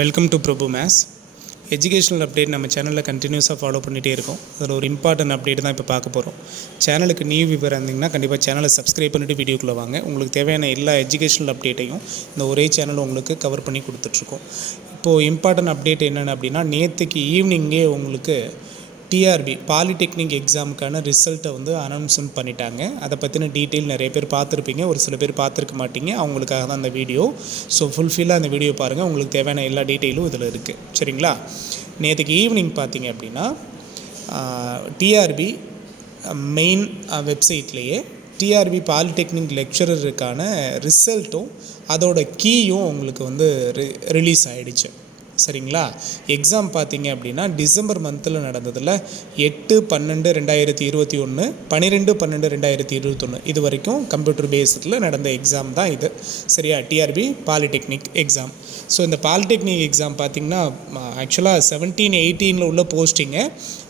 Welcome to Prabhu maths. Educational update நம்ம சேனலில் கண்டினியூஸாக ஃபாலோ பண்ணிகிட்டே இருக்கோம். அதில் ஒரு இம்பார்ட்டன்ட் அப்டேட் தான் இப்போ பார்க்க போகிறோம். சேனலுக்கு நியூ வியூவர் இருந்தீங்கன்னா கண்டிப்பாக சேனலை சப்ஸ்கிரைப் பண்ணிவிட்டு வீடியோக்குள்ளே வாங்க. உங்களுக்கு தேவையான எல்லா எஜுகேஷனல் அப்டேட்டையும் இந்த ஒரே சேனல் உங்களுக்கு கவர் பண்ணி கொடுத்துட்ருக்கோம். இப்போது இம்பார்ட்டன்ட் அப்டேட் என்னென்னு அப்படின்னா, நேற்றுக்கு ஈவினிங்கே உங்களுக்கு TRB பாலிடெக்னிக் எக்ஸாமுக்கான ரிசல்ட்டை அனௌன்ஸ்மெண்ட் பண்ணிட்டாங்க. அதை பற்றின டீட்டெயில் நிறைய பேர் பார்த்துருப்பீங்க, ஒரு சில பேர் பார்த்துருக்க மாட்டீங்க. அவங்களுக்காக தான் அந்த வீடியோ. ஸோ ஃபுல்ஃபில்லாக அந்த வீடியோ பாருங்கள், உங்களுக்கு தேவையான எல்லா டீட்டெயிலும் இதில் இருக்குது. சரிங்களா? நேற்றுக்கு ஈவினிங் பார்த்தீங்க அப்படின்னா TRB மெயின் வெப்சைட்லேயே TRB பாலிடெக்னிக் லெக்சரருக்கான ரிசல்ட்டும் அதோட கீயும் உங்களுக்கு ரிலீஸ் ஆகிடுச்சு. சரிங்களா? எக்ஸாம் பார்த்தீங்க அப்படின்னா டிசம்பர் மந்தில் நடந்ததில் 8/12/2021 12/12/2021 இது வரைக்கும் கம்ப்யூட்டர் பேஸில் நடந்த எக்ஸாம் தான் இது. சரியா? TRB polytechnic exam. ஸோ இந்த பாலிடெக்னிக் எக்ஸாம் பார்த்திங்கன்னா ஆக்சுவலாக 17-18 உள்ள போஸ்டிங்கு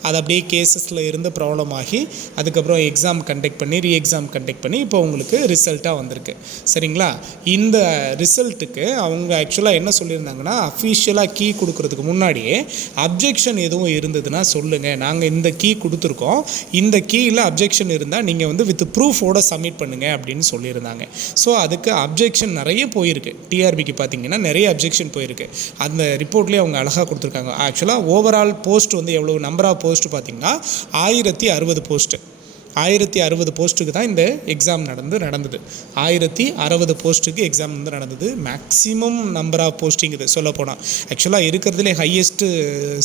அது அப்படியே கேசஸில் இருந்து ப்ராப்ளம் ஆகி அதுக்கப்புறம் எக்ஸாம் கண்டக்ட் பண்ணி எக்ஸாம் கண்டக்ட் பண்ணி இப்போ உங்களுக்கு ரிசல்ட்டாக வந்திருக்கு. சரிங்களா? இந்த ரிசல்ட்டுக்கு அவங்க ஆக்சுவலாக என்ன சொல்லியிருந்தாங்கன்னா, அஃபிஷியலாக கீ கொடுக்கறதுக்கு முன்னாடியே அப்ஜெக்ஷன் எதுவும் இருந்ததுன்னா சொல்லுங்கள், நாங்கள் இந்த கீ கொடுத்துருக்கோம், இந்த கீயில் அப்ஜெக்ஷன் இருந்தால் நீங்கள் வித் ப்ரூஃபோடு சப்மிட் பண்ணுங்கள் அப்படின்னு சொல்லியிருந்தாங்க. ஸோ அதுக்கு அப்ஜெக்ஷன் நிறைய போயிருக்கு. டிஆர்பிக்கு பார்த்தீங்கன்னா நிறைய அப்ஜெக்ஷன் போயிருக்கு. அந்த ரிப்போர்ட்லேயே அவங்க அழகாக கொடுத்துருக்காங்க. ஆக்சுவலாக ஓவரால் போஸ்ட் எவ்வளோ நம்பர் ஆஃப் போஸ்ட் பார்த்தீங்கன்னா 1060 போஸ்ட்டு. 1060 போஸ்ட்டுக்கு தான் இந்த எக்ஸாம் நடந்தது. 1060 போஸ்ட்டுக்கு எக்ஸாம் நடந்தது. மேக்ஸிமம் நம்பர் ஆஃப் போஸ்டிங் இது சொல்லப்போனால். ஆக்சுவலாக இருக்கிறதுலே ஹையஸ்ட்டு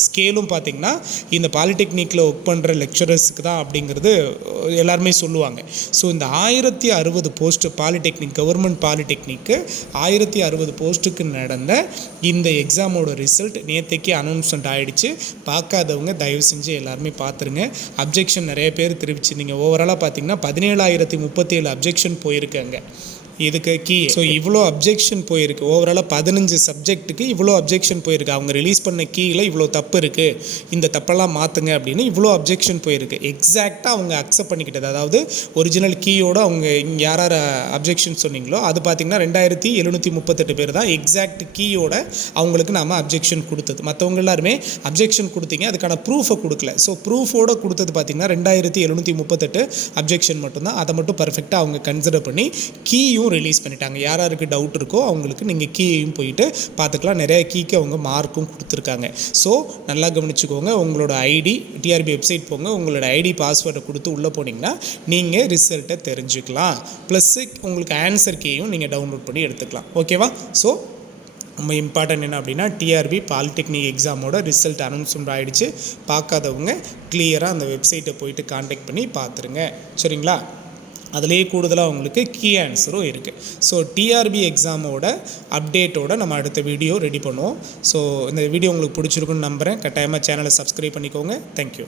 ஸ்கேலும் பார்த்திங்கன்னா இந்த பாலிடெக்னிக்கில் ஒர்க் பண்ணுற லெக்சரர்ஸுக்கு தான் அப்படிங்கிறது எல்லாருமே சொல்லுவாங்க. ஸோ இந்த 1060 போஸ்ட்டு பாலிடெக்னிக், கவர்மெண்ட் பாலிடெக்னிக்கு 1060 போஸ்ட்டுக்கு நடந்த இந்த எக்ஸாமோட ரிசல்ட் நேற்றுக்கு அனௌன்ஸ்மெண்ட் ஆகிடுச்சு. பார்க்காதவங்க தயவு செஞ்சு எல்லாருமே பார்த்துருங்க. அப்ஜெக்ஷன் நிறைய பேர் தெரிவிச்சிருந்தீங்க. ஓவராலாக பார்த்தீங்கன்னா 17,037 அப்ஜெக்ஷன் போயிருக்காங்க இதுக்கு கீ. ஸோ இவ்வளோ அப்ஜெக்ஷன் போயிருக்கு. ஓவராலாக 15 சப்ஜெக்ட்டுக்கு இவ்வளோ அப்ஜெக்ஷன் போயிருக்கு. அவங்க ரிலீஸ் பண்ண கீயில் இவ்வளோ தப்பு இருக்குது, இந்த தப்பெல்லாம் மாற்றுங்க அப்படின்னு இவ்வளோ அப்ஜெக்ஷன் போயிருக்கு. எக்ஸாக்டாக அவங்க அக்செப்ட் பண்ணிக்கிட்டது, அதாவது ஒரிஜினல் கீயோடு அவங்க இங்கே யார் அப்ஜெக்ஷன் சொன்னீங்களோ அது பார்த்திங்கன்னா 2738 பேர் தான் எக்ஸாக்ட் கீயோட அவங்களுக்கு நாம் அப்ஜெக்ஷன் கொடுத்தது. மற்றவங்க எல்லாருமே அப்ஜெக்ஷன் கொடுத்தீங்க, அதுக்கான ப்ரூஃபை கொடுக்கல. ஸோ ப்ரூஃபோடு கொடுத்தது பார்த்திங்கன்னா 2738 அப்ஜெக்ஷன் மட்டும்தான். அதை மட்டும் பர்ஃபெக்டாக அவங்க கன்சிடர் பண்ணி கீயும் ரிலீஸ் பண்ணிட்டாங்க. யாருக்கு டவுட் இருக்கோ அவங்களுக்கு நீங்கள் கீயையும் போயிட்டு பார்த்துக்கலாம். நிறைய கீக்கு அவங்க மார்க்கும் கொடுத்துருக்காங்க. ஸோ நல்லா கவனிச்சுக்கோங்க. உங்களோட ஐடி டிஆர்பி வெப்சைட் போங்க, உங்களோட ஐடி பாஸ்வேர்டை கொடுத்து உள்ளே போனீங்கன்னா நீங்கள் ரிசல்ட்டை தெரிஞ்சுக்கலாம். ப்ளஸ் உங்களுக்கு ஆன்சர் கீயும் நீங்கள் டவுன்லோட் பண்ணி எடுத்துக்கலாம். ஓகேவா? ஸோ ரொம்ப இம்பார்ட்டன்ட் என்ன அப்படின்னா, டிஆர்பி பாலிடெக்னிக் எக்ஸாமோட ரிசல்ட் அனௌன்ஸ்மெண்ட் ஆகிடுச்சு. பார்க்காதவங்க கிளியராக அந்த வெப்சைட்டை போயிட்டு கான்டாக்ட் பண்ணி பார்த்துருங்க. சரிங்களா? அதுலேயே கூடுதலாக உங்களுக்கு கீ ஆன்சரும் இருக்குது. ஸோ டிஆர்பி எக்ஸாமோட அப்டேட்டோடு நம்ம அடுத்த வீடியோ ரெடி பண்ணுவோம். ஸோ இந்த வீடியோ உங்களுக்கு பிடிச்சிருக்குன்னு நம்புகிறேன். கட்டாயமாக சேனலை சப்ஸ்கிரைப் பண்ணிக்கோங்க. தேங்க்யூ.